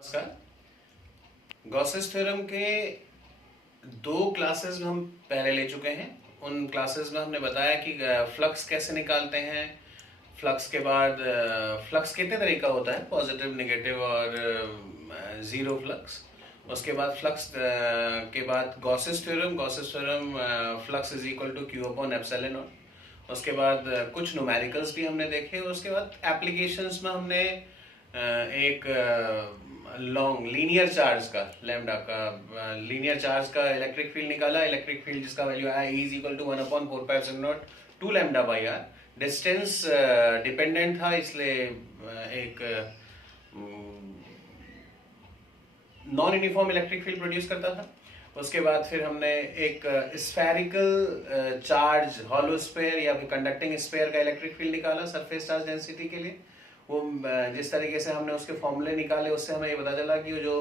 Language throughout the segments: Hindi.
नमस्कार। गॉसेस थ्योरम के दो क्लासेस हम पहले ले चुके हैं। उन क्लासेस में हमने बताया कि फ्लक्स कैसे निकालते हैं। फ्लक्स के बाद फ्लक्स कितने तरह का होता है, पॉजिटिव, नेगेटिव और ज़ीरो फ्लक्स। उसके बाद फ्लक्स के बाद Gauss's theorem flux is equal to q upon epsilon naught. उसके बाद कुछ न्यूमेरिकल्स भी हमने देखे। उसके बाद एप्लीकेशंस में हमने एक लॉन्ग लीनियर चार्ज का लैम्डा का लीनियर चार्ज का इलेक्ट्रिक फील्ड निकाला। इलेक्ट्रिक फील्ड जिसका वैल्यू आया E is equal to 1/4πε0 2 lambda by r. Distance dependent था, इसलिए एक non uniform electric field produce करता था। उसके बाद फिर हमने एक स्फेरिकल चार्ज हॉलो स्फेयर या फिर कंडक्टिंग स्फेयर का इलेक्ट्रिक फील्ड निकाला सरफेस चार्ज डेंसिटी के लिए। वो जिस तरीके से हमने उसके फॉर्मूले निकाले उससे हमें ये पता चला कि जो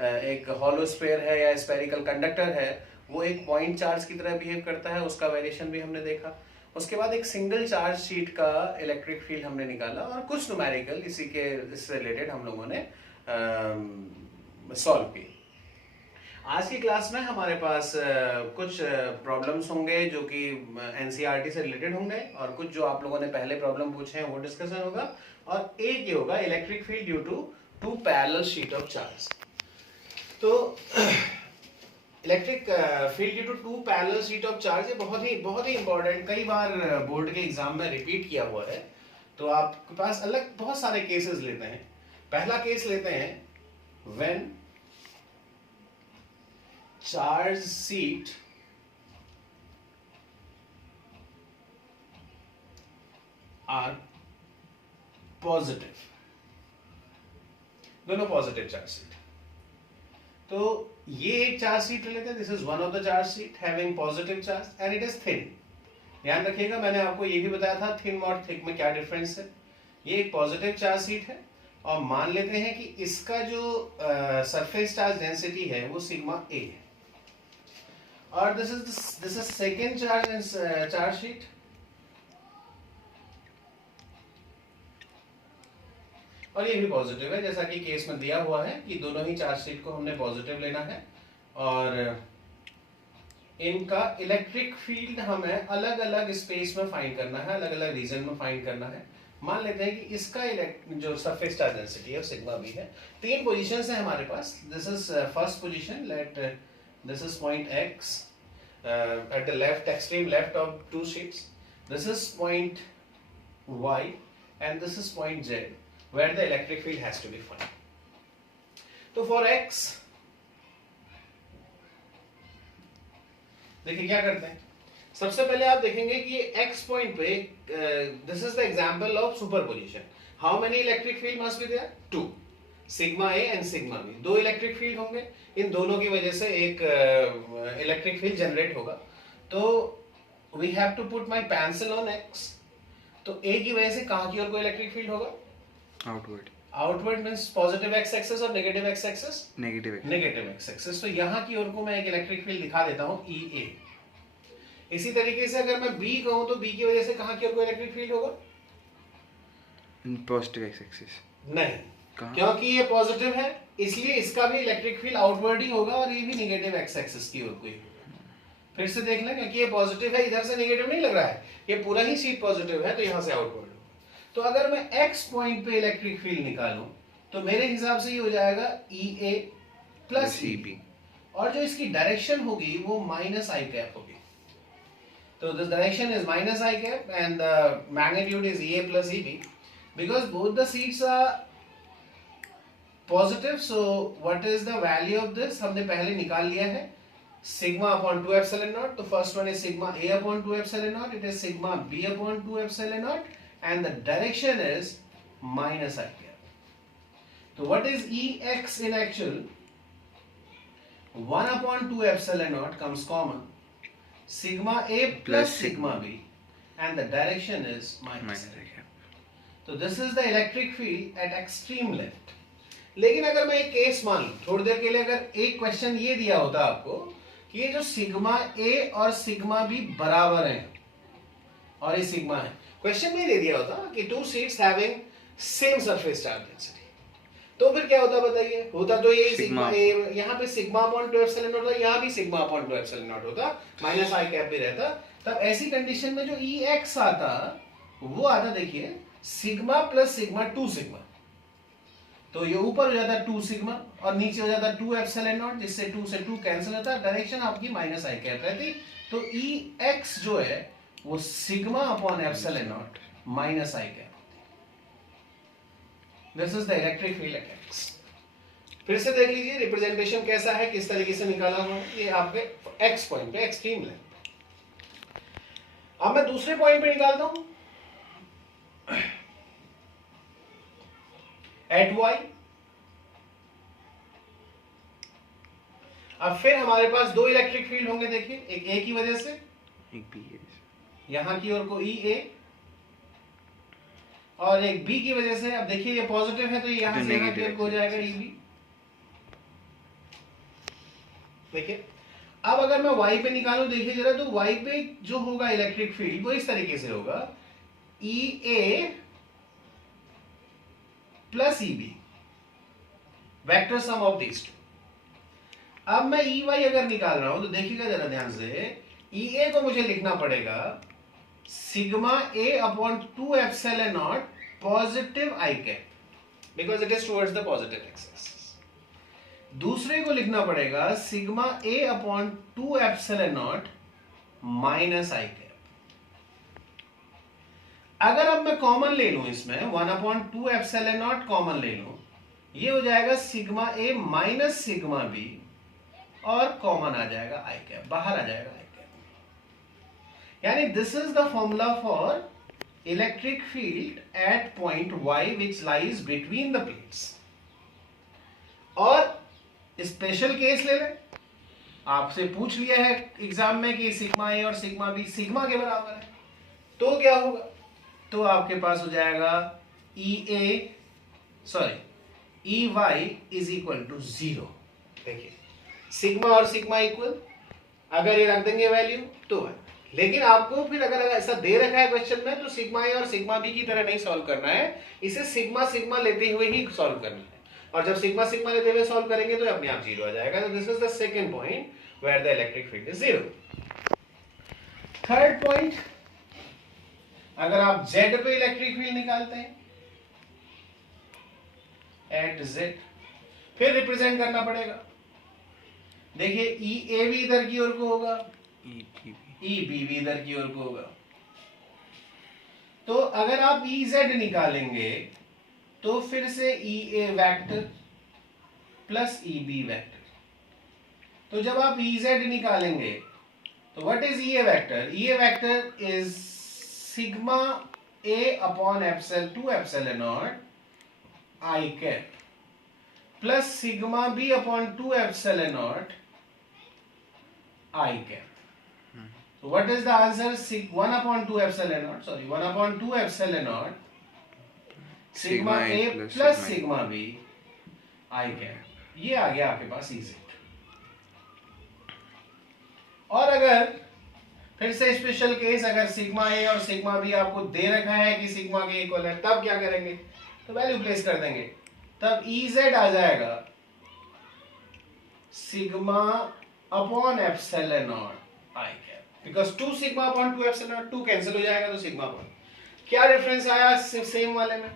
एक हॉलो स्फेयर है या स्फेरिकल कंडक्टर है वो एक पॉइंट चार्ज की तरह बिहेव करता है। उसका वेरिएशन भी हमने देखा। उसके बाद एक सिंगल चार्ज शीट का इलेक्ट्रिक फील्ड हमने निकाला और कुछ न्यूमेरिकल इससे रिलेटेड हम लोगों ने सॉल्व की। आज की क्लास में हमारे पास कुछ प्रॉब्लम्स होंगे जो कि एनसीईआरटी से रिलेटेड होंगे और कुछ जो आप लोगों ने पहले प्रॉब्लम पूछे हैं वो डिस्कशन होगा और एक ये होगा electric field due to two parallel sheet of charge. तो electric field due to two parallel sheet of charge ये बहुत ही इंपॉर्टेंट, कई बार बोर्ड के एग्जाम में रिपीट किया हुआ है। तो आपके पास अलग बहुत सारे केसेस लेते हैं। पहला केस लेते हैं when charge sheet are positive, दोनों पॉजिटिव चार्ज शीट। तो ये एक चार्ज शीट लेते हैं। This is one of the charge sheet having positive charge and it is thin. ध्यान रखिएगा, मैंने आपको ये भी बताया था थिन और थिक में क्या डिफरेंस है। ये एक पॉजिटिव चार्ज शीट है और मान लेते हैं कि इसका जो सरफेस चार्ज डेंसिटी है वो सिग्मा ए है और this is second charge in charge sheet और ये भी पॉजिटिव है, जैसा कि केस में दिया हुआ है कि दोनों ही चार्ज शीट को हमने पॉजिटिव लेना है और इनका इलेक्ट्रिक फील्ड हमें अलग अलग स्पेस में फाइंड करना है, अलग अलग रीजन में फाइंड करना है। मान लेते हैं कि इसका जो सरफेस चार्ज डेंसिटी है सिग्मा बी है। तीन पोजीशंस है हमारे पास। This is first position, let this is point X at the extreme left of two sheets. This is point Y and this is point Z where the electric field has to be found. तो for X देखिए क्या करते हैं। सबसे पहले आप देखेंगे कि ये X पॉइंट पे this is the example of superposition. How many electric field must be there? Two. Sigma A and sigma B, दो इलेक्ट्रिक फील्ड होंगे। इन दोनों की वजह से एक इलेक्ट्रिक फील्ड जनरेट होगा। तो we have to put my pencil on x. तो ए की वजह से कहां की ओर को इलेक्ट्रिक फील्ड होगा? Outward. Outward means positive x axis और negative x axis? Negative x axis. तो यहां की ओर को मैं एक इलेक्ट्रिक फील्ड दिखा देता हूं ई ए। इसी तरीके से अगर मैं बी कहूं तो बी की वजह से कहां की ओर को इलेक्ट्रिक फील्ड होगा? Positive x axis. नहीं, क्योंकि ये पॉजिटिव है इसलिए इसका भी इलेक्ट्रिक फील्ड आउटवर्ड ही होगा और ये भी नेगेटिव एक्स एक्सिस की ओर कोई। फिर से देख लें, क्योंकि ये पॉजिटिव है इधर से नेगेटिव नहीं लग रहा है, ये पूरा ही शीट पॉजिटिव है तो यहां से आउटवर्ड होगा। तो अगर मैं एक्स पॉइंट पे इलेक्ट्रिक फील्ड निकालूं तो मेरे हिसाब से ये हो जाएगा E A plus E B और जो इसकी डायरेक्शन होगी वो माइनस आई कैप होगी। तो this direction is minus i cap and the magnitude is E A plus E B because both the sheets are positive. So what is the value of this हमने पहले निकाल लिया है, सिग्मा अपॉन 2 एप्सिलॉन नॉट। तो first one is sigma A upon 2 epsilon naught, it is sigma B upon 2 epsilon naught and the direction is minus i cap. तो what is E x in actual? 1 upon 2 epsilon not comes common, sigma A plus sigma B and the direction is minus i cap. तो this is the electric field at extreme left. लेकिन अगर मैं एक केस मान लूं थोड़ी देर के लिए, अगर एक क्वेश्चन ये दिया होता आपको कि ये जो सिग्मा ए और सिग्मा बी बराबर हैं और ये सिग्मा है, क्वेश्चन में दे दिया होता कि two sheets having same surface charge density, तो फिर क्या होता बताइए, होता तो यही सिग्मा, यहाँ पे सिग्मा अपॉन 2 एप्सिलॉन नॉट होता, यहाँ भी सिग्मा अपॉन 2 एप्सिलॉन नॉट होता, माइनस आई कैप भी रहता। तब ऐसी कंडीशन में जो ई एक्स आता वो आता देखिए सिग्मा प्लस सिग्मा 2 सिग्मा, तो ये ऊपर हो जाता 2 सिग्मा और नीचे हो जाता 2 एप्सिलॉन नॉट, जिससे 2 से 2 कैंसिल होता, डायरेक्शन आपकी माइनस आई कैप रहती। तो ई एक्स जो है वो sigma upon epsilon not minus i cap. This is the electric field eight x. फिर से देख लीजिए रिप्रेजेंटेशन कैसा है, किस तरीके से निकाला हुआ है। ये आपके एक्स पॉइंट पे एक्सट्रीम लेंथ। अब मैं दूसरे पॉइंट पे निकालता हूं एट वाई। अब फिर हमारे पास दो इलेक्ट्रिक फील्ड होंगे, देखिए एक ए की वजह से, एक बी है, यहां की ओर को ई ए, और एक बी की वजह से। अब देखिए ये पॉजिटिव है तो यहां से यहां की ओर को हो जाएगा ई बी। देखिए अब अगर मैं y पे निकालूं, देखिए जरा, तो y पे जो होगा इलेक्ट्रिक फील्ड वो इस तरीके से होगा E A plus E B, vector sum of these two. अब मैं ई वाई अगर निकाल रहा हूं तो देखिएगा जरा ध्यान से, ई ए को मुझे लिखना पड़ेगा sigma A upon 2 epsilon not positive I cap, because it is towards the positive axis. दूसरे को लिखना पड़ेगा sigma A upon 2 epsilon not minus i cap. अगर अब मैं कॉमन ले लूं इसमें 1 अपॉन 2 एप्सिलॉन नॉट कॉमन ले लूं, ये हो जाएगा sigma A minus sigma B, और कॉमन आ जाएगा आई कैप, बाहर आ जाएगा आई कैप। यानी this is the formula for electric field at point Y which lies between the plates. और स्पेशल केस ले लें, आपसे पूछ लिया है एग्जाम में कि सिग्मा ए और सिग्मा बी सिग्मा के बराबर है, तो क्या होगा, तो आपके पास हो जाएगा E A sorry E y is equal to 0। देखिए सिग्मा और सिग्मा इक्वल, अगर ये रख देंगे वैल्यू तो है, लेकिन आपको फिर अगर ऐसा दे रखा है क्वेश्चन में तो सिग्मा ए और सिग्मा बी की तरह नहीं सॉल्व करना है, इसे सिग्मा सिग्मा लेते हुए ही सॉल्व करना है। और जब सिग्मा सिग्मा लेते हुए सॉल्व करेंगे तो अपने आप 0 आ जाएगा। तो this is the second point where the electric field is 0। Third point, अगर आप Z पे इलेक्ट्रिक फील्ड निकालते हैं एट Z, फिर रिप्रेजेंट करना पड़ेगा। देखिए ई ए भी इधर की ओर को होगा, ई बी भी इधर की ओर को होगा। तो अगर आप ई जेड निकालेंगे तो फिर से E A vector plus E B vector. तो जब आप ई जेड निकालेंगे तो what is E A vector? E A vector is sigma A upon epsilon 2 epsilon not i cap plus sigma B upon 2 epsilon not i cap. So what is the answer? 1 upon 2 epsilon naught, sorry 1 upon 2 epsilon naught sigma a plus sigma b I cap, ये आ गया आपके पास EZ। और अगर फिर से स्पेशल केस, अगर सिग्मा ए और सिग्मा बी आपको दे रखा है कि सिग्मा के इक्वल है, तब क्या करेंगे, तो वैल्यू प्लेस कर देंगे। तब EZ आ जाएगा sigma upon epsilon not i cap, because 2 sigma upon 2 epsilon not, 2 cancel हो जाएगा तो सिग्मा अपॉन। क्या डिफरेंस आया सेम वाले में?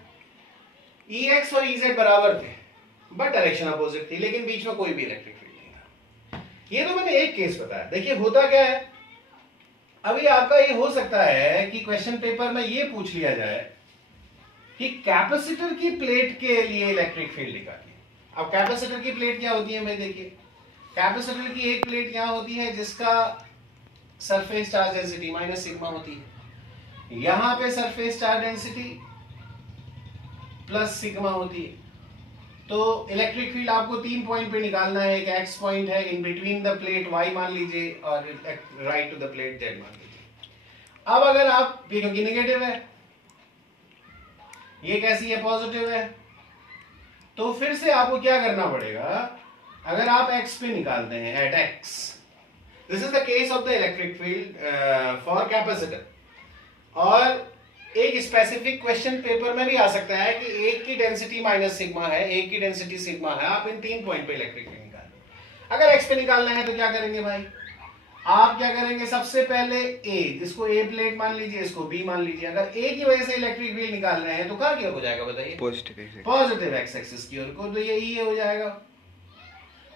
EX और EZ बराबर थे बट डायरेक्शन अपोजिट थी, लेकिन बीच में कोई भी इलेक्ट्रिक फील्ड नहीं था। ये तो मैंने एक केस बताया। देखिए होता क्या है, अभी आपका ये हो सकता है कि क्वेश्चन पेपर में ये पूछ लिया जाए कि कैपेसिटर की प्लेट के लिए इलेक्ट्रिक फील्ड निकालिए। अब कैपेसिटर की प्लेट क्या होती है भाई, देखिए कैपेसिटर की एक प्लेट यहां होती है जिसका surface charge density minus sigma होती है, यहां पे surface charge density plus sigma होती है। तो इलेक्ट्रिक फील्ड आपको 3 पॉइंट पे निकालना है। एक एक्स पॉइंट है in between the plate y मान लीजिए और right to the plate z मान लीजिए। अब अगर आप, ये क्योंकि नेगेटिव है, ये कैसी है, पॉजिटिव है, तो फिर से आपको क्या करना पड़ेगा, अगर आप x पे निकालते हैं at x, this is the case of the electric field for capacitor, और एक स्पेसिफिक क्वेश्चन पेपर में भी आ सकता है कि एक की डेंसिटी माइनस सिग्मा है, एक की डेंसिटी सिग्मा है, आप इन 3 पॉइंट पे इलेक्ट्रिक फील्ड निकालें। अगर एक्स पे निकालना है तो क्या करेंगे भाई, आप क्या करेंगे, सबसे पहले ए, इसको ए प्लेट मान लीजिए, इसको बी मान लीजिए। अगर ए की वजह से इलेक्ट्रिक फील्ड निकाल रहे हैं तो कहाँ की ओर हो जाएगा बताइए, पॉजिटिव एक्स एक्सिस की ओर को, तो ये ई हो जाएगा।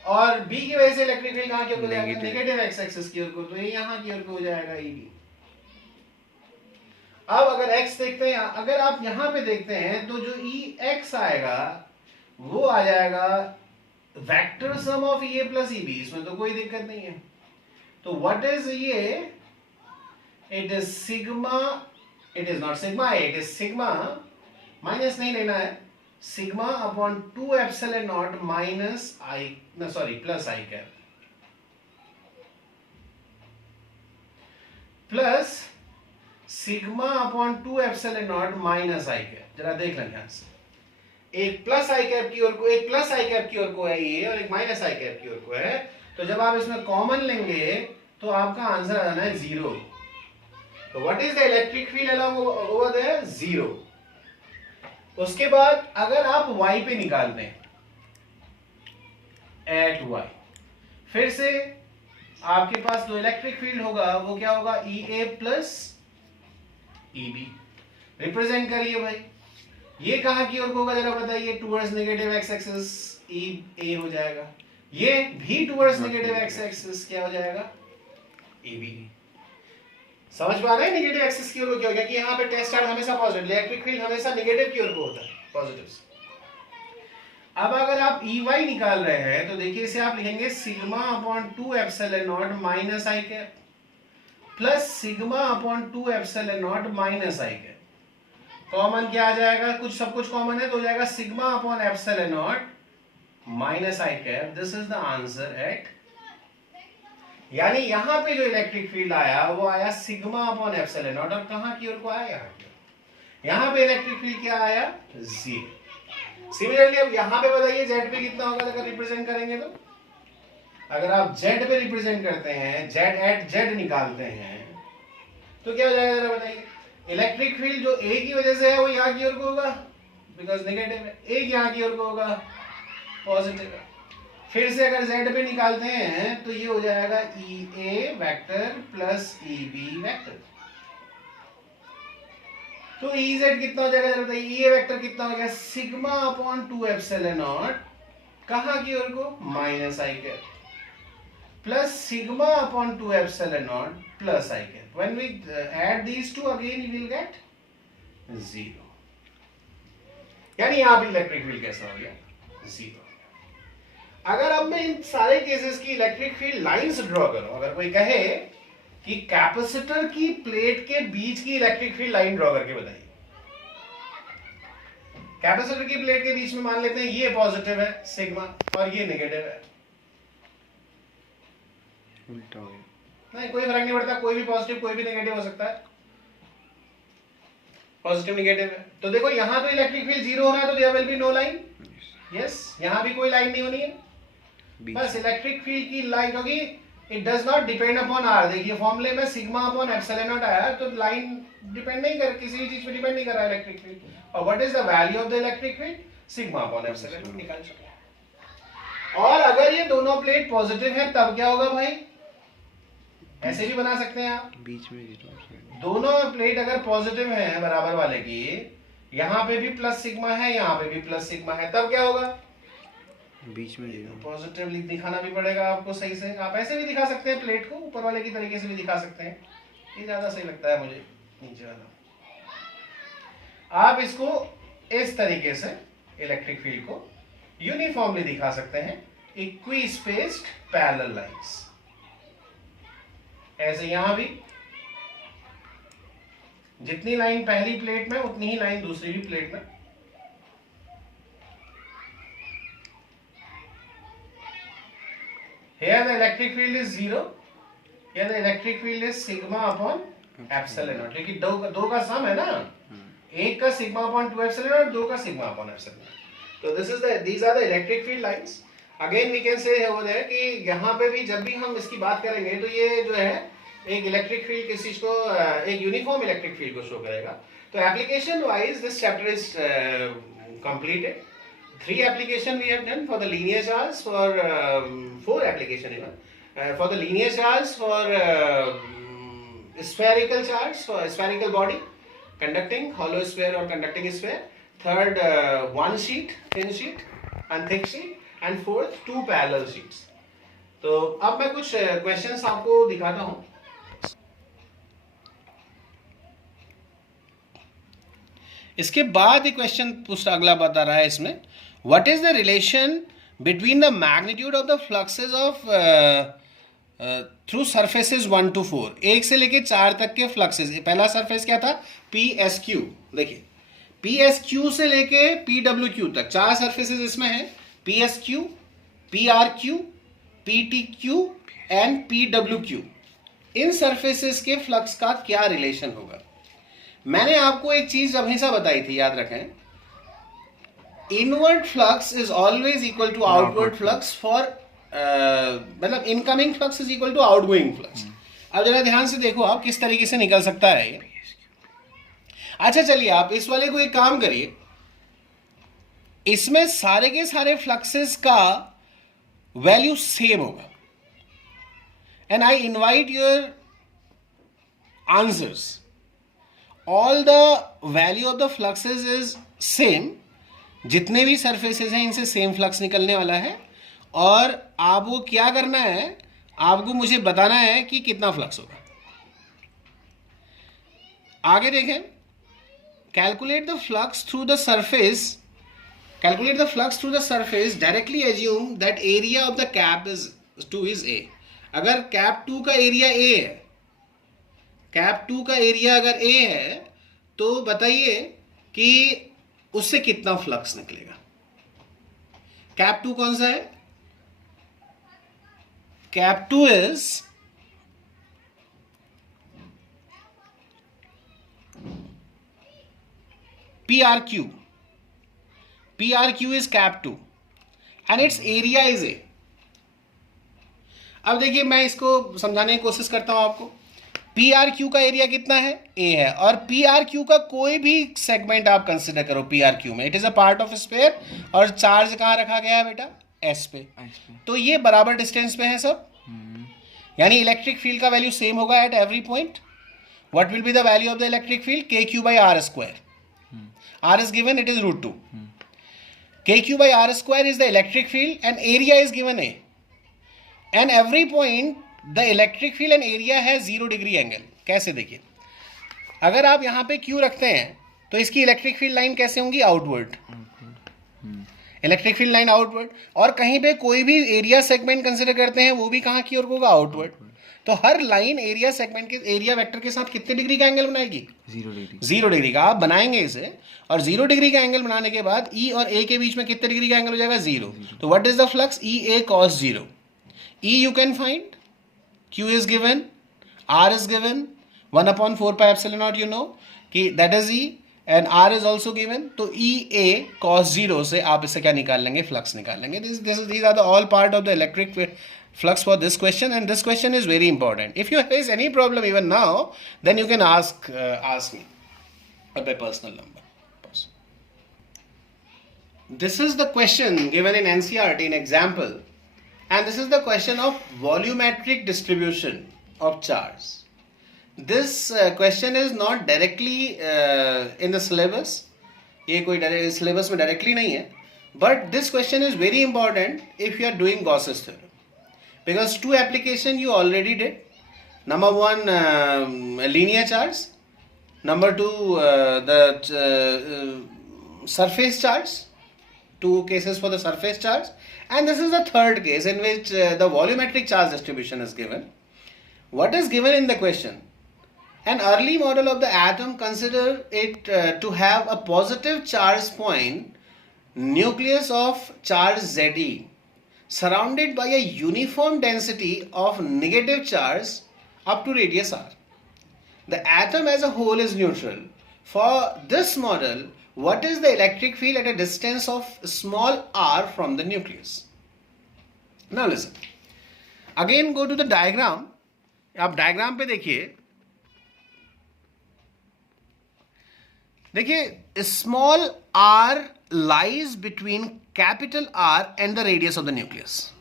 और बी की वजह से इलेक्ट्रिक फील्ड कहाँ की ओर हो जाएगा, नेगेटिव एक्स एक्सिस की ओर को, तो ये यहाँ की ओर को हो जाएगा ई बी। अब अगर x देखते हैं, अगर आप यहां पे देखते हैं तो जो ई एक्स आएगा वो आ जाएगा vector sum of A plus E B, इसमें तो कोई दिक्कत नहीं है। तो व्हाट इज ये, it is sigma, it is not sigma A, it is sigma, minus नहीं लेना है, sigma upon 2 epsilon not minus i, ना sorry plus i cap, plus sigma upon 2 epsilon not minus i cap. जरा देख लें ध्यान से, एक प्लस आई कैप की ओर को, एक प्लस आई कैप की ओर को है ये, और एक माइनस आई कैप की ओर को है। तो जब आप इसमें कॉमन लेंगे तो आपका आंसर आना है 0। तो what is the electric field along over there, 0। उसके बाद अगर आप y पे निकालते हैं, एट y, फिर से आपके पास जो इलेक्ट्रिक फील्ड होगा वो क्या होगा, E A plus E B. Represent करिए भाई, ये कहां की ओर को होगा जरा बताइए, टुवर्ड्स नेगेटिव एक्स एक्सिस, ई ए हो जाएगा। ये भी टुवर्ड्स नेगेटिव एक्स एक्सिस क्या हो जाएगा, ए बी। समझ पा रहे हैं, नेगेटिव एक्सिस की ओर को क्या हो गया कि यहाँ पे टेस्ट चार्ज हमेशा पॉजिटिव, इलेक्ट्रिक फील्ड हमेशा नेगेटिव की ओर को होता है, पॉजिटिव से। अब अगर आप ई वाई निकाल रहे हैं तो देखिए इसे आप लिखेंगे sigma upon 2 epsilon not minus i cap plus sigma upon 2 epsilon not minus i cap. Common क्या आ जाएगा, कुछ सब कुछ कॉमन है तो हो जाएगा sigma upon epsilon not minus i cap. This is the answer at, यानी यहां पे जो इलेक्ट्रिक फील्ड आया वो आया सिग्मा अपॉन एप्सिलॉन नॉट, और कहां की ओर को आया, यहां की। यहां पे इलेक्ट्रिक फील्ड क्या आया, 0। सिमिलरली अब यहां पे बताइए जेड पे कितना होगा अगर रिप्रेजेंट करेंगे तो, अगर आप जेड पे रिप्रेजेंट करते हैं, जेड एट जेड निकालते हैं तो क्या हो जाएगा जरा बताइए, इलेक्ट्रिक फील्ड जो ए की वजह से है वो यहाँ की ओर को होगा बिकॉज नेगेटिव है, एक यहाँ की ओर को होगा पॉजिटिव है। फिर से अगर जेड पे निकालते हैं तो ये हो जाएगा E A vector plus E B vector. तो ई जेड कितना हो जाएगा बताइए, ई ए वेक्टर कितना हो गया, सिग्मा अपॉन 2 एप्सिलॉन नॉट, कहां की ओर को, minus i cap, plus sigma upon 2 epsilon naught plus i cap. When we add these two again you will get 0। यानी यहां पे इलेक्ट्रिक फील्ड कैसा हो गया, 0। अगर अब मैं इन सारे केसेस की इलेक्ट्रिक फील्ड लाइंस ड्रॉ करूं, अगर कोई कहे कि कैपेसिटर की प्लेट के बीच की इलेक्ट्रिक फील्ड लाइन ड्रॉ करके बताइए। कैपेसिटर की प्लेट के बीच में मान लेते हैं ये पॉजिटिव है सिग्मा और ये नेगेटिव है, उल्टा हो गया, नहीं कोई फर्क नहीं पड़ता, कोई भी पॉजिटिव कोई भी नेगेटिव हो सकता है, पॉजिटिव नेगेटिव है। तो देखो यहां तो इलेक्ट्रिक फील्ड 0 होना है तो there will be no line, yes, यहां भी कोई लाइन नहीं होनी है, बस इलेक्ट्रिक फील्ड की लाइन, क्योंकि it does not depend upon R. देखिए फॉर्मूले में सिग्मा अपॉन एप्सिलॉन नॉट आया तो लाइन डिपेंड नहीं कर, किसी भी चीज पे डिपेंड नहीं कर रहा है इलेक्ट्रिक फील्ड। और what is the value of the electric field, sigma upon epsilon not निकाल चुके हैं। और अगर ये दोनों प्लेट पॉजिटिव है तब क्या होगा भाई, ऐसे भी बना सकते हैं आप, बीच में 0, दोनों प्लेट अगर पॉजिटिव है बराबर वाले की, यहाँ पे भी प्लस सिग्मा है यहाँ पे भी प्लस सिग्मा है, तब क्या होगा, बीच में 0। पॉजिटिवली दिखाना भी पड़ेगा आपको सही से। आप ऐसे भी दिखा सकते हैं प्लेट को, ऊपर वाले की तरीके से भी दिखा सकते हैं, ये ज्यादा सही लगता है मुझे, नीचे वाला। आप इसको इस तरीके से इलेक्ट्रिक फील्ड को यूनिफॉर्मली दिखा सकते हैं, इक्वी स्पेस्ड पैरेलल लाइंस, ऐसे यहां भी जितनी लाइन पहली प्लेट में उतनी ही लाइन दूसरी भी प्लेट में। Here the electric field is 0. Here the electric field is sigma upon epsilon naught. क्योंकि दो का सम है ना, एक का sigma upon 2 epsilon और दो का sigma upon epsilon naught. तो these are the electric field lines. Again we can say over there कि यहाँ पे भी जब भी हम इसकी बात करेंगे तो ये जो है एक इलेक्ट्रिक फील्ड किस चीज को, एक यूनिफॉर्म इलेक्ट्रिक फील्ड को शो करेगा। तो application wise this chapter is completed. 3 application we have done for the linear charge, for 4 application even. For the linear charge, for spherical charge, for spherical body, conducting hollow sphere or conducting sphere. Third, one sheet, thin sheet and thick sheet, and fourth 2 parallel sheets. तो अब मैं कुछ क्वेश्चंस आपको दिखाता हूं. इसके बाद एक क्वेश्चन पूछता, अगला बता रहा है इसमें, what is the relation between the magnitude of the fluxes of through surfaces 1 to 4, 1 से लेके 4 तक के फ्लक्सेस. पहला सरफेस क्या था? PSQ. देखिए PSQ से लेके PWQ तक 4 सरफेसेस इसमें हैं. PSQ, PRQ, PTQ and PWQ. In surfaces के फ्लक्स का क्या रिलेशन होगा? मैंने आपको एक चीज हमेशा बताई थी, याद रखें, inward flux is always equal to outward flux for, मतलब incoming flux is equal to outgoing flux. अब जरा ध्यान से देखो आप किस तरीके से निकल सकता है ये. अच्छा चलिए आप इस वाले को एक काम करिए, इसमें सारे के सारे फ्लक्सेस का वैल्यू सेम होगा, and I invite your answers. All the value of the fluxes is same. जितने भी सरफेसेस हैं इनसे सेम फ्लक्स निकलने वाला है, और आपको क्या करना है, आपको मुझे बताना है कि कितना फ्लक्स होगा. आगे देखें, calculate the flux through the surface. Calculate the flux through the surface. Directly assume that area of the cap is 2 is A. अगर कैप 2 का एरिया A है, कैप 2 का एरिया अगर A है, तो बताइए कि उससे कितना फ्लक्स निकलेगा. कैप 2 कौन सा है? Cap 2 is PRQ. PRQ is cap 2 and its area is A. अब देखिए मैं इसको समझाने की कोशिश करता हूं आपको. PRQ का एरिया कितना है? A है. और PRQ का कोई भी सेगमेंट आप कंसिडर करो PRQ में, it is a part of sphere, और चार्ज कहाँ रखा गया है बेटा? S पे. तो ये बराबर डिस्टेंस पे है सब, यानी इलेक्ट्रिक फील्ड का वैल्यू सेम होगा at every point. What will be the value of the electric field? KQ by R square. R is given, it is √2. KQ by R square is the electric field and area is given A. And every point the electric field and area has 0 degree angle. कैसे? देखिए, अगर आप यहाँ पे Q रखते हैं तो इसकी इलेक्ट्रिक फील्ड लाइन कैसे होंगी? Outward. Electric field line outward. और कहीं पे कोई भी एरिया सेगमेंट कंसिडर करते हैं, वो भी कहाँ की ओर होगा? आउटवर्ड. तो हर लाइन एरिया सेगमेंट के एरिया वेक्टर के साथ कितने डिग्री का एंगल बनाएगी? 0 डिग्री. 0 डिग्री का. आप बनाएंगे इसे, और 0 डिग्री का एंगल बनाने के बाद E और A के बीच में कितने डिग्री का एंगल हो जाएगा? 0. तो what is the flux? EA cos 0. E you can find, Q is given, R is given, 1/4 pi epsilon naught, you know कि that is E, and R is also given. तो EA cos 0 से आप इससे क्या निकाल लेंगे? फ्लक्स निकाल लेंगे. These are the all part of the electric flux for this question, and this question is very important. If you face any problem even now, then you can ask me by personal number. This is the question given in NCERT in example, and this is the question of volumetric distribution of charge. This question is not directly in the syllabus. ये कोई syllabus में directly नहीं है, but this question is very important if you are doing Gauss's theorem. Because 2 application you already did. Number 1, linear charge. Number 2, the surface charge. 2 cases for the surface charge. And this is the third case in which the volumetric charge distribution is given. What is given in the question? An early model of the atom consider it to have a positive charge point, nucleus of charge Ze, surrounded by a uniform density of negative charge up to radius r. The atom as a whole is neutral. For this model, what is the electric field at a distance of small r from the nucleus? Now listen. Again go to the diagram. आप डायग्राम पे देखिए, देखिए small R lies between capital R and the radius of the nucleus.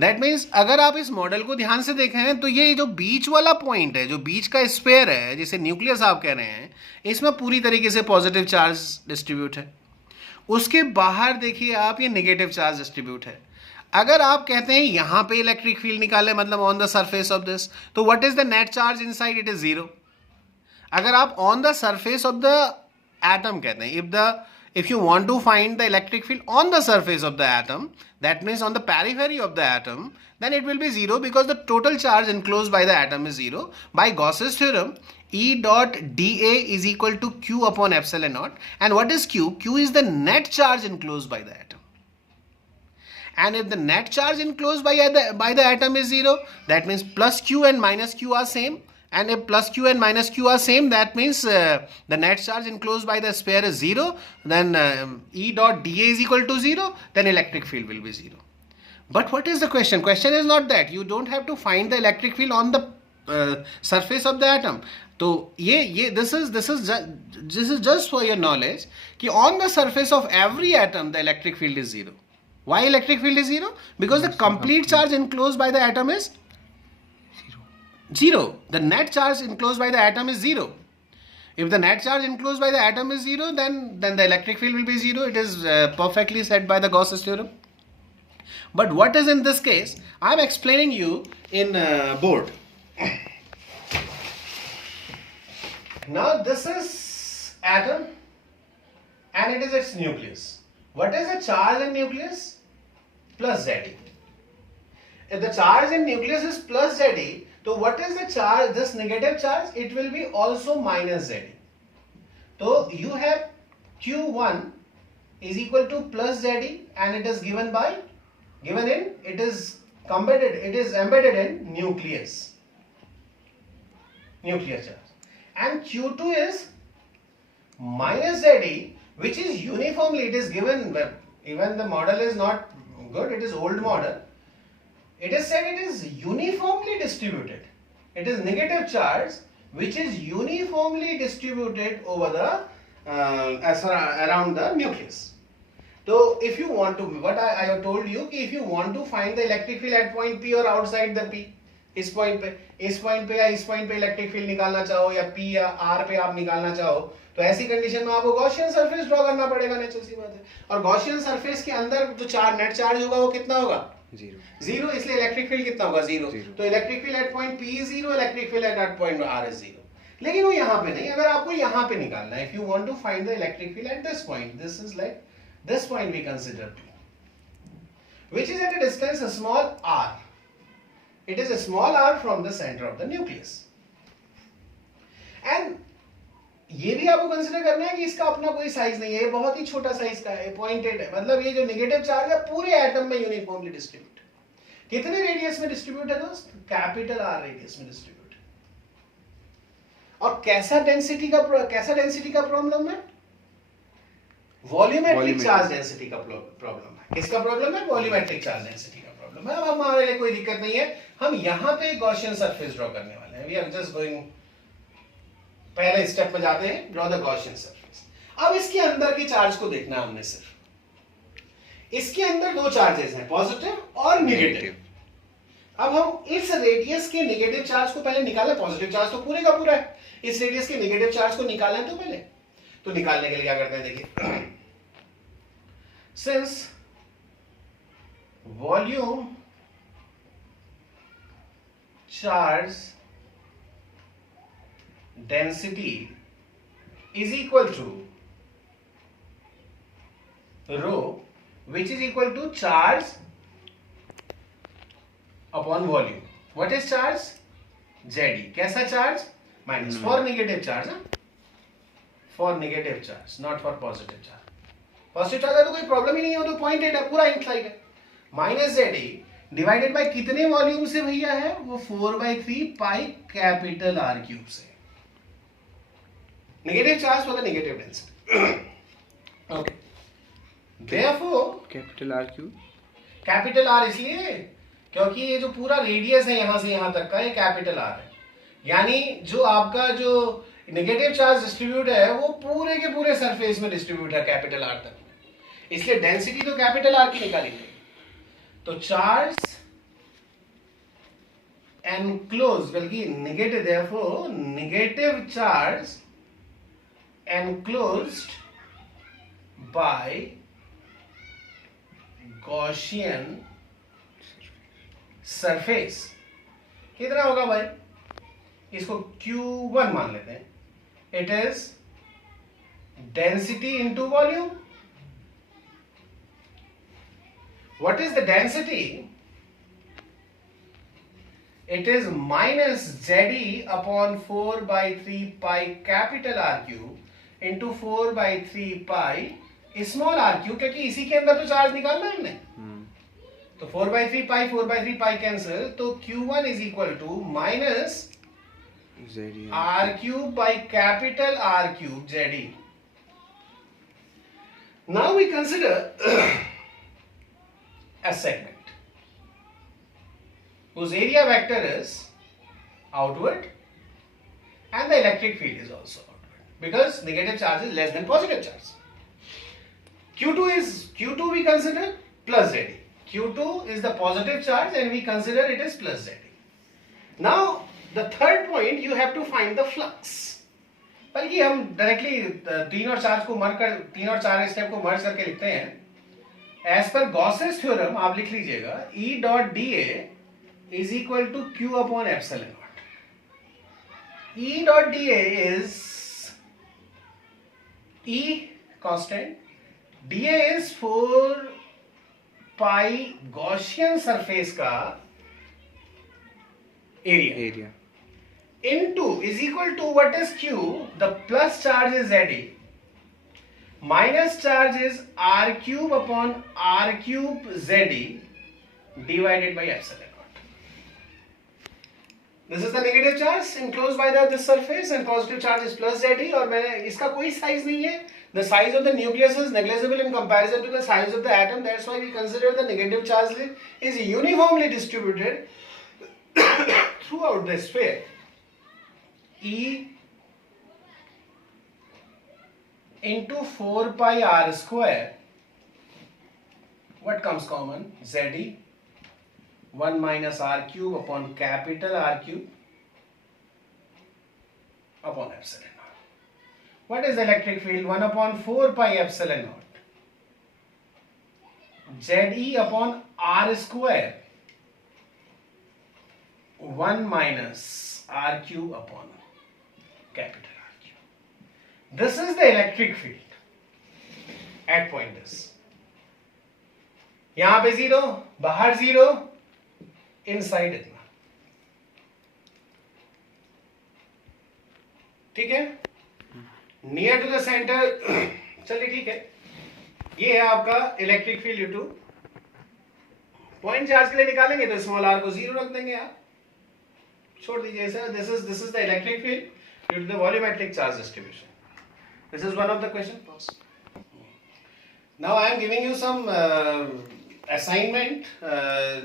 That means अगर आप इस मॉडल को ध्यान से देखें तो ये जो बीच वाला पॉइंट है, जो बीच का स्फीयर है जिसे न्यूक्लियस आप कह रहे हैं, इसमें पूरी तरीके से पॉजिटिव चार्ज डिस्ट्रीब्यूट है। उसके बाहर देखिए आप, ये नेगेटिव चार्ज डिस्ट्रीब्यूट है। अगर आप कहते हैं यहां पे इलेक्ट्रिक फील्ड निकाले, मतलब on the surface of this, तो what is the net charge inside? It is zero. अगर आप on the surface of the atom कहते हैं, if you want to find the electric field on the surface of the atom, that means on the periphery of the atom, then it will be zero because the total charge enclosed by the atom is zero. By Gauss's theorem, E dot dA is equal to Q upon epsilon naught. And what is Q? Q is the net charge enclosed by the atom. And if the net charge enclosed by the atom is zero, that means plus Q and minus Q are same. And if plus Q and minus Q are same, that means the net charge enclosed by the sphere is zero. Then E dot dA is equal to zero. Then electric field will be zero. But what is the question? Question is not that. You don't have to find the electric field on the surface of the atom. So this is just for your knowledge कि on the surface of every atom the electric field is zero. Why electric field is zero? Because the complete charge enclosed by the atom is zero. The net charge enclosed by the atom is zero. If the net charge enclosed by the atom is zero, then the electric field will be zero. It is perfectly said by the Gauss's theorem. But what is in this case? I am explaining you in board. Now this is atom and it is its nucleus. What is the charge in nucleus? Plus Ze. If the charge in nucleus is plus Ze, so what is the charge, this negative charge? It will be also minus Ze. So you have Q1 is equal to plus Ze and it is it is embedded in nucleus. Nuclear charge. And Q2 is minus Ze, which is uniformly, it is given, even the model is not good, it is old model. It is said it is uniformly distributed. It is negative charge which is uniformly distributed over the around the nucleus. So if you want to, what I have told you, if you want to find the electric field at point P or outside the P, इस पॉइंट पे या इस पॉइंट पे इलेक्ट्रिक फील्ड निकालना चाहो या P या R पे आप निकालना चाहो, तो ऐसी कंडीशन में आपको गॉसियन सरफेस ड्रॉ करना पड़ेगा, नेचुरल सी बात है। और गॉसियन सरफेस के अंदर जो नेट चार्ज होगा वो कितना होगा? जीरो। इसलिए इलेक्ट्रिक फील्ड कितना होगा? जीरो। तो electric field at point P is zero, electric field at point R is zero. लेकिन वो यहाँ पे नहीं, अगर आपको यहाँ पे निकालना है, if you want to find the electric field at this point, this is like this point we consider P, which is at a distance a small r. It is a small r from the center of the nucleus. And ये भी आपको कंसीडर करना है कि इसका अपना कोई साइज नहीं है, ये बहुत ही छोटा साइज का है, पॉइंटेड है, मतलब ये जो नेगेटिव चार्ज है पूरे एटम में यूनिफॉर्मली डिस्ट्रीब्यूट है। कितने रेडियस में डिस्ट्रीब्यूट है दोस्त? कैपिटल आर रेडियस में डिस्ट्रीब्यूट है। और कैसा डेंसिटी का प्रॉब्लम है? वॉल्यूमेट्रिक चार्ज डेंसिटी का प्रॉब्लम है। किसका प्रॉब्लम है? वॉल्यूमेट्रिक चार्ज डेंसिटी का प्रॉब्लम है। अब हमारे लिए कोई दिक्कत नहीं है, हम यहां पे गॉसियन सरफेस ड्रॉ करने वाले हैं। वी आर जस्ट गोइंग, पहले स्टेप में जाते हैं, ड्रॉ द गॉसियन सरफेस। अब इसके अंदर के चार्ज को देखना है हमने सिर्फ। इसके अंदर दो चार्जेस हैं, पॉजिटिव और नेगेटिव। अब हम इस रेडियस के नेगेटिव चार्ज को पहले निकालें, पॉजिटिव चार्ज तो पूरे का पूरा है, इस रेडियस के नेगेटिव चार्ज को निकालें तो पहले। तो निकालने के लिए क्या करते हैं, देखिए, since volume charge density is equal to rho, which is equal to charge upon volume. What is charge? Ze. कैसा charge? Minus. For negative charge, for negative charge, not for positive charge. Positive charge है तो कोई प्रॉब्लम ही नहीं है, तो पॉइंट एट है, पूरा इंक्लाइड है। माइनस Ze डिवाइडेड बाय कितने वॉल्यूम से भैया है? वो 4/3 पाई कैपिटल आर क्यूब से। Negative charge for the negative density. Okay. Therefore, capital R इसलिए क्योंकि ये जो पूरा रेडियस है यहां से यहां तक का, ये कैपिटल R है। यानी जो आपका जो नेगेटिव चार्ज डिस्ट्रीब्यूट है वो पूरे के पूरे सरफेस में डिस्ट्रीब्यूट है कैपिटल आर तक, इसलिए डेंसिटी तो कैपिटल आर की निकालेंगे। तो चार्ज एनक्लोज, बल्कि negative, therefore negative charge enclosed bye Gaussian surface कितना होगा भाई, इसको Q1 मान लेते हैं। It is density into volume. What is the density? It is minus ZE upon 4/3 pi capital R cube into 4/3 pi small r cube, क्योंकि इसी के अंदर तो चार्ज निकालना है हमने। तो 4/3 पाई कैंसिल, तो Q1 is equal to minus R cube by capital R cube ZE. Now we consider a segment whose area vector is outward and the electric field is also outward, because negative charge is less than positive charge. Q2 we consider plus ZE. Q2 is the positive charge and we consider it is plus ZE. Now the third point, you have to find the flux. बल्कि हम डायरेक्टली तीन और चार स्टेप को मर्ज करके लिखते हैं। एज पर गॉसेस थ्योरम आप लिख लीजिएगा E dot dA is equal to Q upon epsilon naught. E dot dA is E constant, dA is 4 pi Gaussian surface का area into is equal to what is Q, the plus charge is ZE, minus charge is R cube upon R cube ZE divided by epsilon naught. This is the negative charge enclosed by this surface and positive charge is plus ZE, और मैंने इसका कोई size नहीं है. The size of the nucleus is negligible in comparison to the size of the atom. That's why we consider the negative charge is uniformly distributed throughout the sphere. E into 4 pi R square, what comes common? ZE 1 minus R cube upon capital R cube upon epsilon naught. What is the electric field? 1 upon 4 pi epsilon naught. ZE upon R square 1 minus R cube upon capital R cube. This is the electric field at point this. यहां पे 0, बाहर 0, इनसाइड इतना। ठीक है, नियर टू द सेंटर। चलिए ठीक है, ये है आपका electric field U2। Point charge के लिए निकालेंगे तो स्मॉल r को 0 रख देंगे आप, छोड़ दीजिए sir. This is the electric field due to the volumetric charge distribution. This is one of the questions. Now I am giving you some assignment.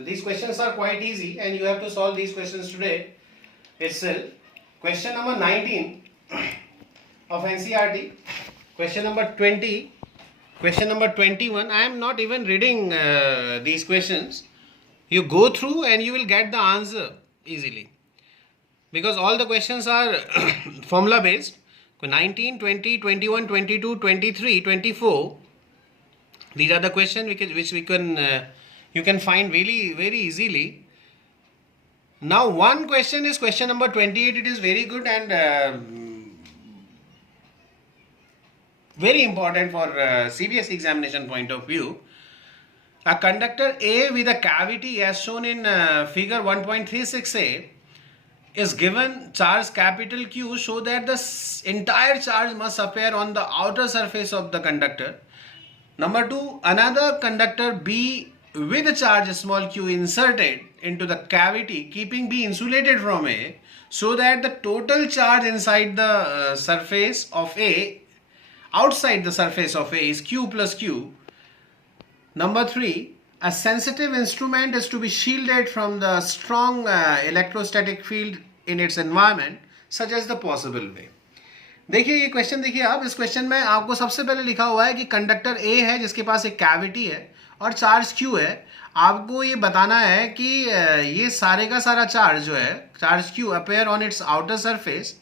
These questions are quite easy and you have to solve these questions today itself. Question number 19 of NCERT, question number 20, question number 21. I am not even reading these questions. You go through and you will get the answer easily, because all the questions are formula based. 19, 20, 21, 22, 23, 24. These are the questions which we can you can find really very easily. Now one question is question number 28. It is very good and very important for CBSE examination point of view. A conductor A with a cavity as shown in figure 1.36a is given charge capital Q, so that the entire charge must appear on the outer surface of the conductor. Number 2, another conductor B with a charge small q inserted into the cavity, keeping B insulated from A, so that the total charge inside the surface of A, outside the surface of A, is Q plus Q. Number 3, a sensitive instrument is to be shielded from the strong electrostatic field in its environment, such as the possible way. देखिए ये क्वेश्चन देखिए आप, इस क्वेश्चन में आपको सबसे पहले लिखा हुआ है कि कंडक्टर ए है जिसके पास एक कैविटी है और चार्ज क्यू है। आपको ये बताना है कि ये सारे का सारा चार्ज जो है, charge Q appear on it's outer surface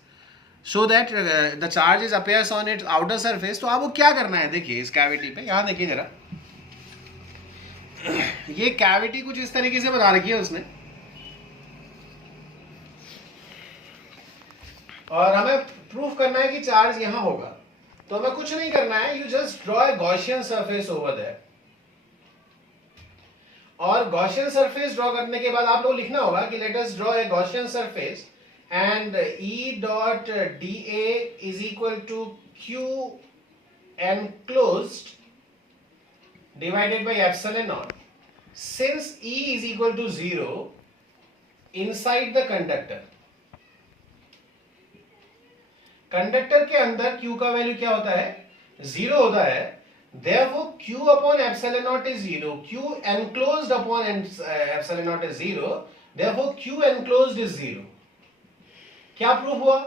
so that the charge is appears on it's outer surface. तो आपको क्या करना है, देखिए इस कैविटी पे, यहाँ देखिए जरा, ये कैविटी कुछ इस तरीके से बना रखी है उसने, और हमें प्रूफ करना है कि चार्ज यहां होगा। तो हमें कुछ नहीं करना है, you just draw a Gaussian surface over there. और गॉसियन सरफेस ड्रॉ करने के बाद आप लोग लिखना होगा कि let us draw a Gaussian surface and E dot dA is equal to Q enclosed divided by epsilon naught. Since E is equal to 0 inside the conductor, conductor के अंदर Q का वैल्यू क्या होता है, 0 होता है। Therefore Q upon epsilon naught is 0, Q enclosed upon epsilon naught is 0, therefore Q enclosed is 0। क्या प्रूफ हुआ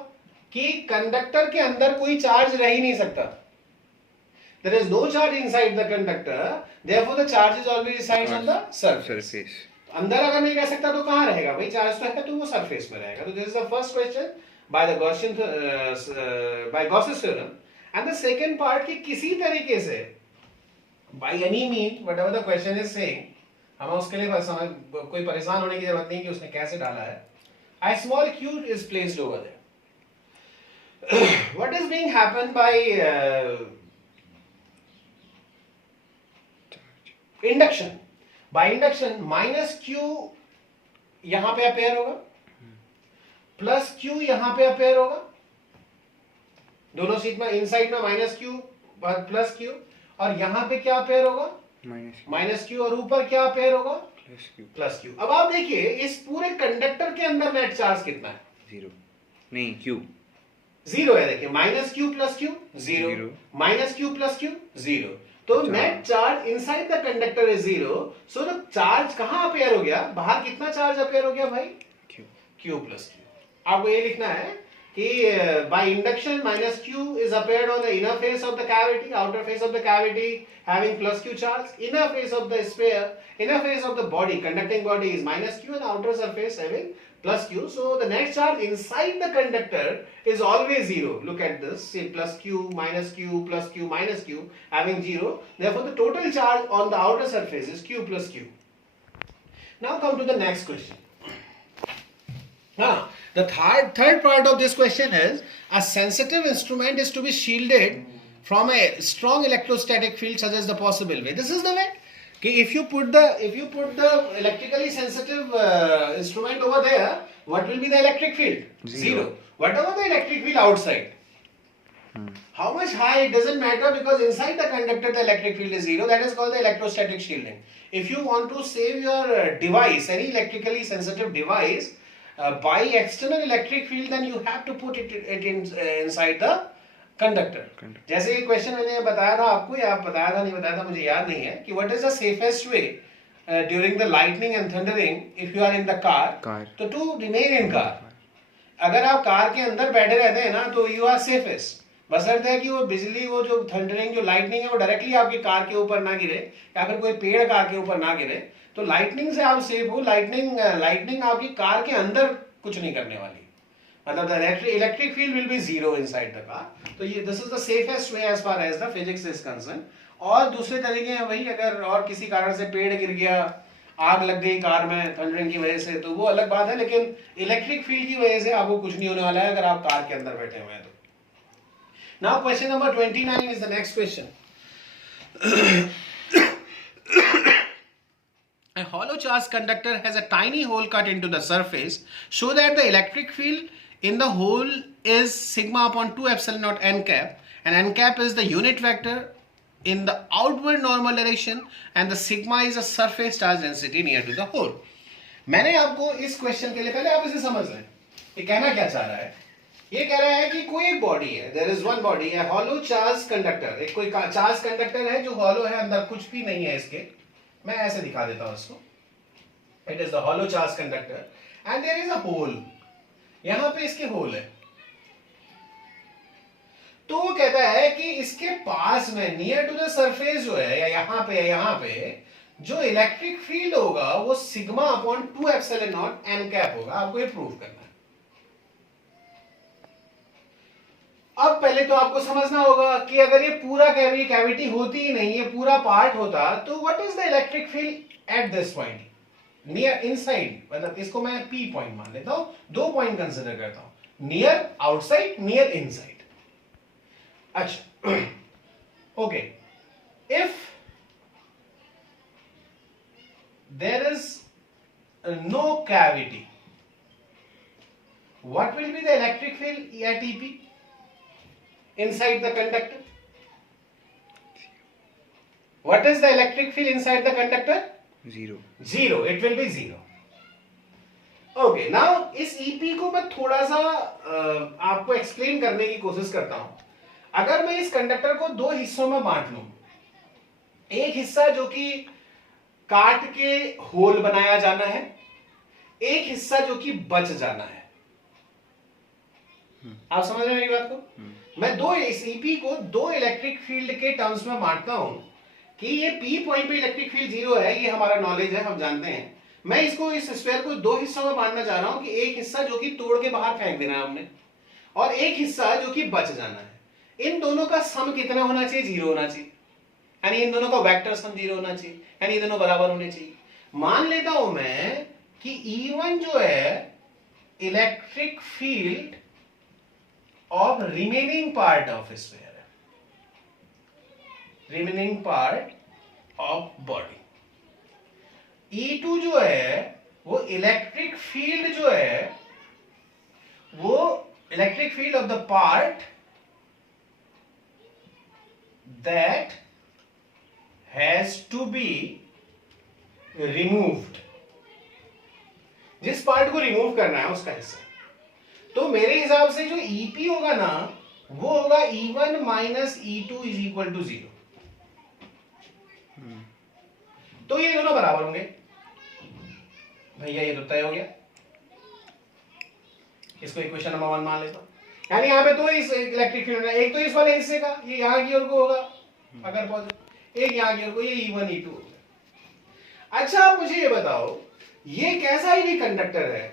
कि कंडक्टर के अंदर कोई चार्ज रह ही नहीं सकता। There is no charge inside the conductor, therefore the charge is always resides on the surface। अंदर अगर नहीं रह सकता तो कहाँ रहेगा भाई, चार्ज तो है तो वो सरफेस में रहेगा। तो this is the first question by the Gaussian by Gauss's theorem। and the second part कि किसी तरीके से by any means whatever the question is saying, हमें उसके लिए कोई परेशान होने की जरूरत नहीं कि उसने कैसे डाला है। a small q is placed over there। what is being happened by induction? by induction minus q यहां पे अपेयर होगा, प्लस क्यू यहां पे अपेयर होगा, दोनों सीट में इनसाइड में माइनस क्यू प्लस क्यू, और यहां पे क्या अपेयर होगा, माइनस क्यू, और ऊपर क्या अपेयर होगा, प्लस क्यू। अब आप देखिए इस पूरे कंडक्टर के अंदर नेट चार्ज कितना है, 0 नहीं, क्यू 0 है। देखिए minus Q plus Q 0, minus Q plus Q 0, तो net charge inside the conductor is 0। So the charge कहां अपेयर हो गया, बाहर कितना चार्ज अपेयर हो गया भाई, क्यू प्लस क्यू। आपको ये लिखना है कि by induction minus q is appeared on the inner face of the cavity, outer face of the cavity having plus q charge, inner face of the sphere, inner face of the body, conducting body is minus q, and outer surface having plus q. So the net charge inside the conductor is always 0. Look at this, say plus q minus q plus q minus q having 0. Therefore the total charge on the outer surface is q plus q. Now come to the next question. Now the third part of this question is a sensitive instrument is to be shielded from a strong electrostatic field such as the possible way. This is the way. Okay, if you put the electrically sensitive instrument over there, what will be the electric field? 0. Whatever the electric field outside, how much high, it doesn't matter, because inside the conductor the electric field is 0. That is called the electrostatic shielding. If you want to save your device, any electrically sensitive device, by external electric field, then you have to put it inside the conductor। जैसे ये क्वेश्चन मैंने बताया था आपको, या आप बताया था नहीं बताया था मुझे याद नहीं है, कि what is the safest way during the lightning and thundering if you are in the car, तो to remain in car। अगर आप कार के अंदर बैठे रहते हैं ना तो you are safest, बशर्ते है कि वो बिजली, वो जो थंडरिंग, जो लाइटनिंग है, वो डायरेक्टली आपकी कार के ऊपर ना गिरे, या फिर कोई पेड़ कार के ऊपर ना गिरे, तो लाइटनिंग से आप सेफ हो। लाइटनिंग आपकी कार के अंदर कुछ नहीं करने वाली, मतलब the electric field will be 0 inside the car. तो ये this is the safest way as far as the physics is concerned. और दूसरे तरीके हैं भाई, अगर और किसी कारण से पेड़ गिर गया, आग लग गई कार में थंडरिंग की वजह से, तो वो अलग बात है, लेकिन इलेक्ट्रिक फील्ड की वजह से आपको कुछ नहीं होने वाला है अगर आप कार के अंदर बैठे हुए हैं तो। Now question number 29 is the next question. A hollow charged conductor has a tiny hole cut into the surface so that the electric field in the hole is sigma upon 2 epsilon naught n cap, and n cap is the unit vector in the outward normal direction and the sigma is a surface charge density near to the hole। मैंने आपको इस क्वेश्चन के लिए, पहले आप इसे समझ लें ये कहना क्या चाह रहा है। ये कह रहा है कि कोई एक बॉडी है, देयर इज वन बॉडी, है हॉलो चार्ज कंडक्टर, एक कोई चार्ज कंडक्टर है जो हॉलो है, अंदर कुछ भी नहीं है इसके। मैं ऐसे दिखा देता हूं इसको, it is the hollow charge conductor and there is a hole, यहां पे इसके होल है। तो वो कहता है कि इसके पास में नियर टू द सरफेस जो है या यहाँ पे जो इलेक्ट्रिक फील्ड होगा वो sigma upon 2 epsilon not an cap होगा। आपको ये प्रूव करना है। अब पहले तो आपको समझना होगा कि अगर ये पूरा कैविटी होती ही नहीं, ये पूरा पार्ट होता, तो what is the electric field at this point near inside, मतलब इसको मैं पी पॉइंट मान लेता हूं। दो पॉइंट कंसिडर करता हूं, नियर आउटसाइड, नियर इनसाइड। अच्छा okay, if there is no cavity, what will be the electric field at EP inside the conductor? What is the electric field inside the conductor? Zero. Zero. It will be zero. Okay. Now इस EP को मैं थोड़ा सा आपको एक्सप्लेन करने की कोशिश करता हूं। अगर मैं इस कंडक्टर को दो हिस्सों में बांट लूं, एक हिस्सा जो कि काट के होल बनाया जाना है, एक हिस्सा जो कि बच जाना है। आप समझ रहे हैं मेरी बात को? मैं दो इस ईपी को दो इलेक्ट्रिक फील्ड के टर्म्स में बांटता हूं कि ये पी पॉइंट पे इलेक्ट्रिक फील्ड जीरो है, ये हमारा नॉलेज है, हम जानते हैं। मैं इसको इस स्क्वायर को दो हिस्सों में बांटना चाह रहा हूं कि एक हिस्सा जो कि तोड़ के बाहर फेंक देना है हमने, और एक हिस्सा जो कि बच जाना है। इन दोनों का सम कितना होना चाहिए? जीरो होना चाहिए, यानी इन दोनों का वेक्टर सम जीरो होना चाहिए, यानी ये दोनों बराबर होने चाहिए। मान लेता हूं मैं कि E1 जो है electric field of remaining part of sphere, remaining part of body। E2 जो है वो इलेक्ट्रिक फील्ड जो है वो electric field of the part that has to be removed, जिस पार्ट को रिमूव करना है उसका हिस्सा। तो मेरे हिसाब से जो EP होगा ना वो होगा E1 minus E2 is equal to 0। तो ये दोनों बराबर होंगे भैया, ये तो तय हो गया। इसको इक्वेशन नंबर 1 मान लेता हूं, यानी यहां पे तो इस इलेक्ट्रिक फील्ड है, एक तो इस वाले हिस्से का, ये यहां की ओर को होगा अगर पॉजिटिव, एक यहां की ओर को, ये E1 E2 होगा। अच्छा आप मुझे ये बताओ, ये कैसा ही कंडक्टर है,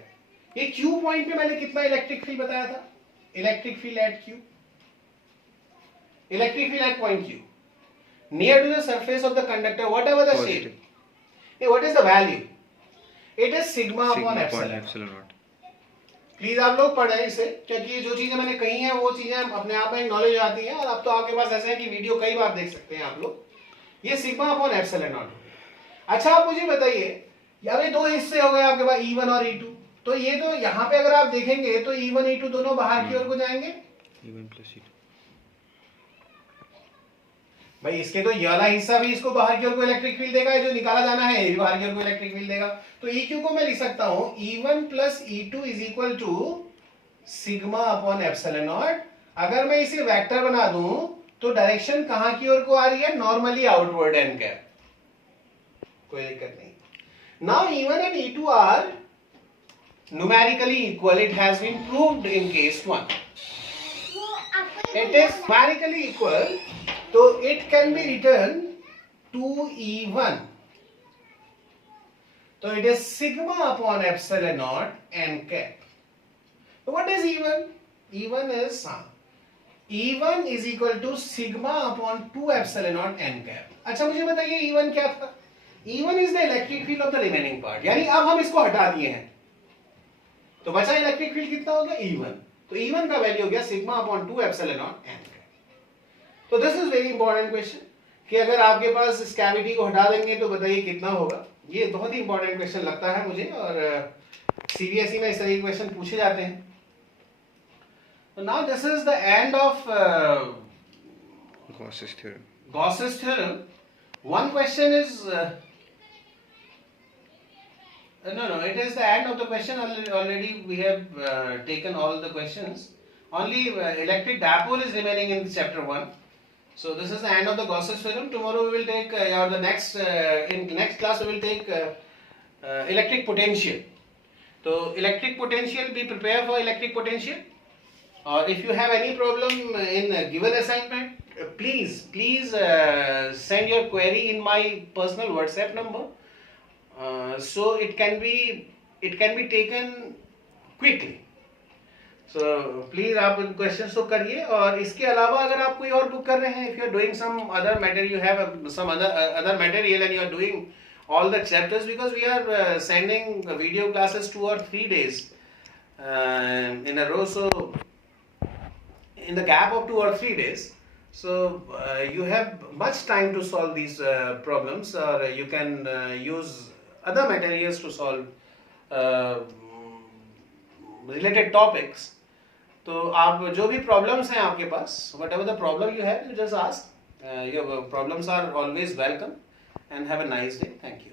ये Q पॉइंट पे मैंने कितना इलेक्ट्रिक फील्ड बताया था? Electric field eight Q, electric field at point Q near to the surface of the conductor whatever the shape, what is the value? It is sigma upon epsilon naught। Please आप लोग पढ़ें इसे, क्योंकि जो चीजें मैंने कही हैं वो चीजें अपने आप में नॉलेज आती हैं, और अब तो आपके पास ऐसा है कि वीडियो कई बार देख सकते हैं आप लोग। ये सिग्मा अपॉन एप्सिलॉन नॉट। अच्छा आप मुझे बताइए, ये दो हिस्से हो गए आपके पास E1 और E2, तो ये तो यहाँ पे अगर आप देखेंगे तो E1 E2 दोनों बाहर की ओर को जाएंगे। E1 plus E2 भाई इसके तो ये वाला हिस्सा भी इसको बाहर की ओर को इलेक्ट्रिक फील्ड देगा, जो निकाला जाना है ये भी बाहर की ओर को इलेक्ट्रिक फील्ड देगा। तो EQ को मैं लिख सकता हूं E1 plus E2 is equal to sigma upon epsilon naught. अगर मैं इसे वेक्टर बना दूं तो डायरेक्शन कहां की ओर को आ रही है? नॉर्मली आउटवर्ड एन कैप, कोई दिक्कत नहीं। Now E1 and E2 are numerically equal, it has been proved in case 1। It is numerically equal, so it can be written 2E1, so it is sigma upon epsilon naught n cap। So what is E1? E1 is E1 is equal to sigma upon 2 epsilon naught n cap। अच्छा मुझे बताइए E1 क्या था? E1 is the electric field of the remaining part, यानी अब हम इसको हटा दिए हैं तो बचा इलेक्ट्रिक फील्ड कितना हो गया? E1। तो E1 का वैल्यू हो गया sigma upon 2 epsilon not n। तो this is very important question कि अगर आपके पास इस कैविटी को हटा देंगे तो बताइए कितना होगा। ये बहुत ही इंपॉर्टेंट क्वेश्चन लगता है मुझे, और सीबीएसई में इस तरह के क्वेश्चन पूछे जाते हैं। तो now this is the end of Gauss's theorem। One question is no, it is the end of the question. Already we have taken all the questions. Only electric dipole is remaining in chapter 1. So this is the end of the Gauss's theorem. Tomorrow we will take or the next in next class we will take electric potential. So electric potential, be prepared for electric potential. or if you have any problem in a given assignment, please send your query in my personal WhatsApp number, so it can be taken quickly. So please आप questions तो करिए, और इसके अलावा अगर आप कोई और बुक कर रहे हैं, if you are doing some other material, you have some other material and you are doing all the chapters, because we are sending video classes 2 or 3 days in a row, so in the gap of 2 or 3 days, so you have much time to solve these problems, or you can use other materials to solve related topics. तो आप जो भी प्रॉब्लम्स हैं आपके पास, whatever the problem you have, you just ask. Your problems are always welcome, and have a nice day. Thank you.